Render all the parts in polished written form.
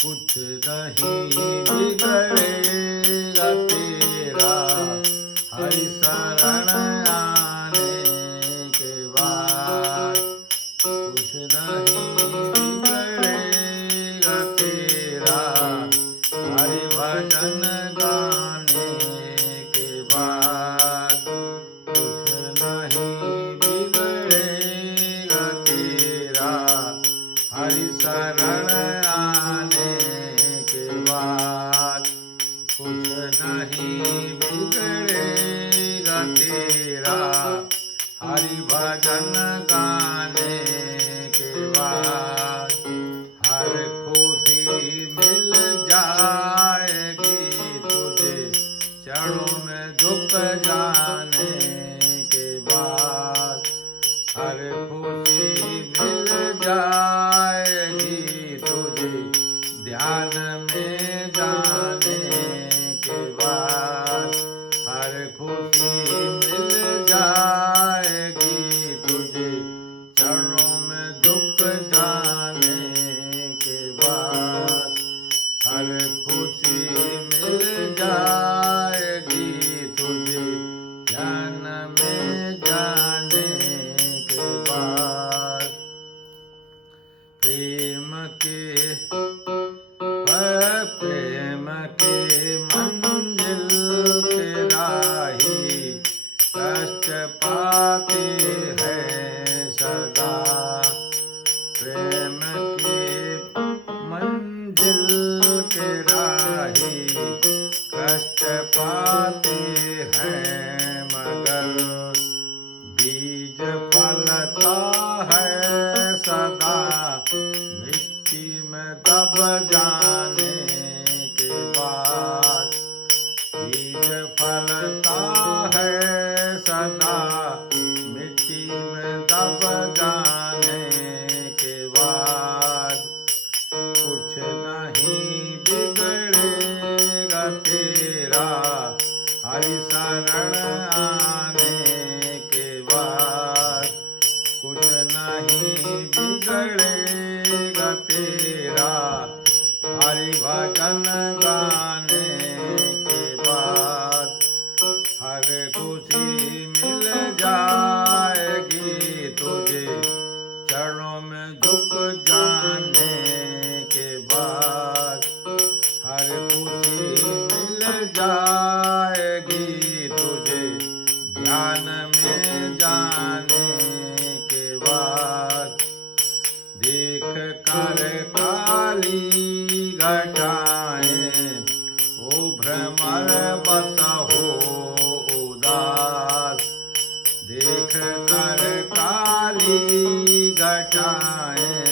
कुछ नहीं बिगड़ेगा तेरा हरि शरण आने के बाद। कुछ नहीं बिगड़ेगा तेरा हरि भजन गाने के बाद। कुछ नहीं बिगड़ेगा तेरा हरि शरण आने के बाद। कुछ नहीं बिगड़ेगा तेरा हरि भजन गाने के बाद। हर खुशी मिल जाएगी तुझे चरणों में झुक जाने के बाद। हर खुशी मिल जाएगी तुझे ध्यान में जाने के बाद। हर खुशी मिल जाएगी तुझे चरणों में झुक जाने के बाद। हर खुशी मिल जाएगी तुझे ध्यान में जाने के बाद। प्रेम के मंजिल के राही कष्ट पाते हैं सदा। प्रेम के मंजिल के राही कष्ट पाते हैं मगर बीज फलता है सदा मिट्टी में दब जाने के बाद। बीज फलता है सदा मिट्टी में दब जाने के बाद। कुछ नहीं बिगड़ेगा तेरा हरि शरण आने के बाद। कुछ नहीं बिगड़ेगा तेरा हरि भजन गाने के बाद। हर खुशी मिल जाएगी तुझे चरणों में झुक जाने के बाद। हर खुशी मिल जाएगी तुझे ध्यान में जाने के बाद। देख कर काली घटाएं ओ भ्रमर बत हो उदास। देख कर काली घटाएं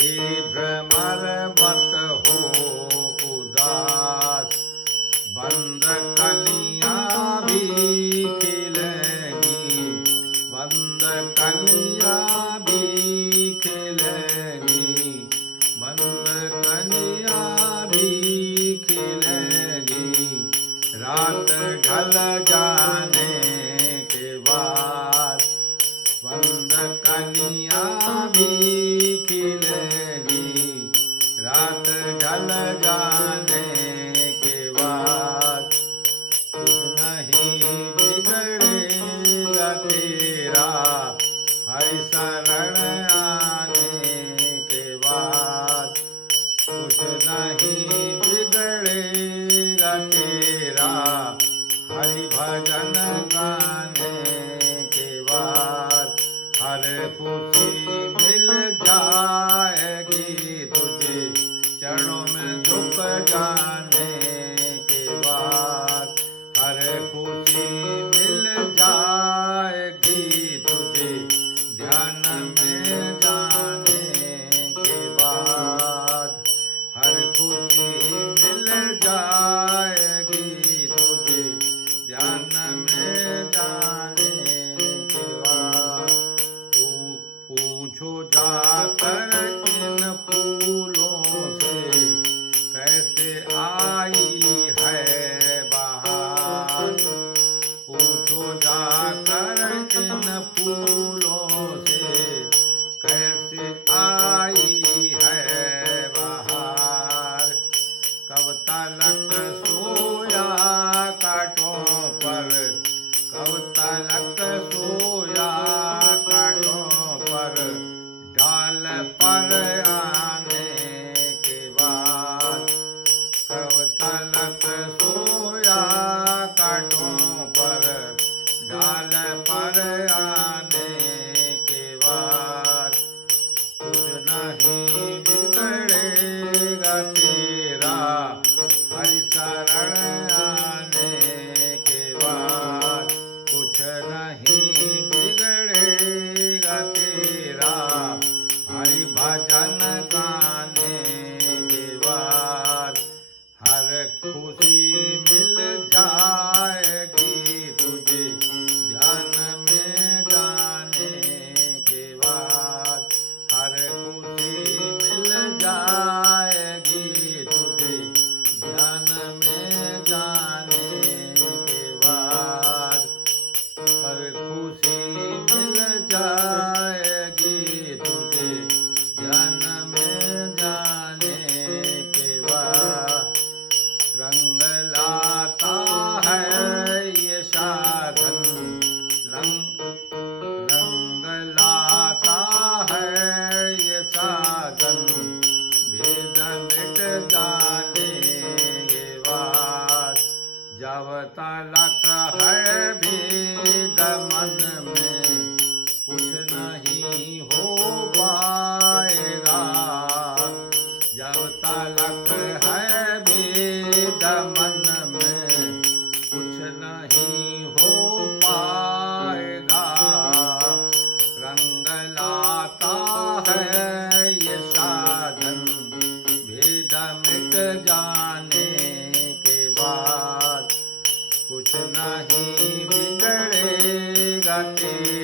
ए भ्रमर बत हो उदास। बंद कलियां भी खिलेंगी बंद कलियां भी खिलेंगी बंद कलियां भी खिलेंगी रात ढल जाने के बाद। बंद कलियां भी खिलेंगी रात ढल जाने के बाद। कुछ नहीं बिगड़ेगा तेरा हरि शरण आने के बाद। कुछ नहीं बिगड़ेगा तेरा हरि भजन गाने के बाद। हर खुशी मिल जाएगी तुझे चरणों में झुक जाने के बाद। हर खुशी मिल जाएगी तुझे ध्यान में जाने के बाद। हर खुशी मिल जाएगी तुझे ध्यान में जाने के बाद।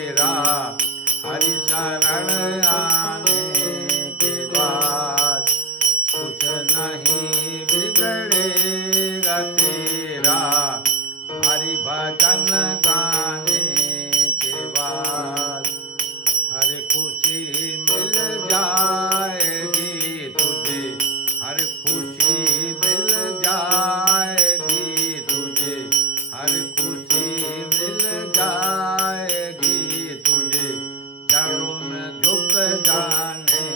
तेरा, हरि शरण आने के बाद कुछ नहीं बिगड़ेगा तेरा, हरि भजन गाने के बाद हर खुशी मिल जाएगी तुझे, हर खुशी मिल जाएगी तुझे, हर खुशी मिल जाएगी तुझे, चरणों में झुक जाने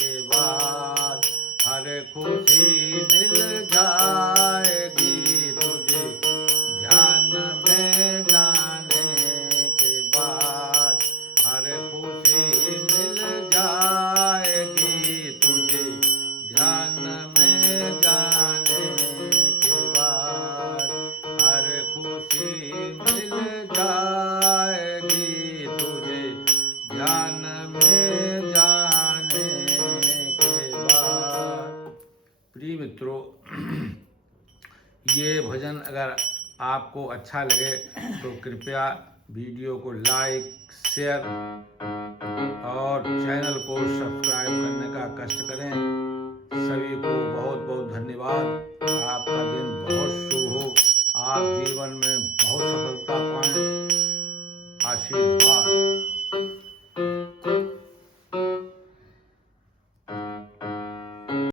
के बाद हर खुशी मिल जाएगी तुझे, ध्यान में जाने के बाद हर खुशी मिल जाएगी तुझे, ध्यान में जाने के बाद हर खुशी मिल जाएगी तुझे, ध्यान में जाने के बाद। प्रिय मित्रों, ये भजन अगर आपको अच्छा लगे तो कृपया वीडियो को लाइक, शेयर और चैनल को सब्सक्राइब करने का कष्ट करें। सभी को बहुत बहुत धन्यवाद।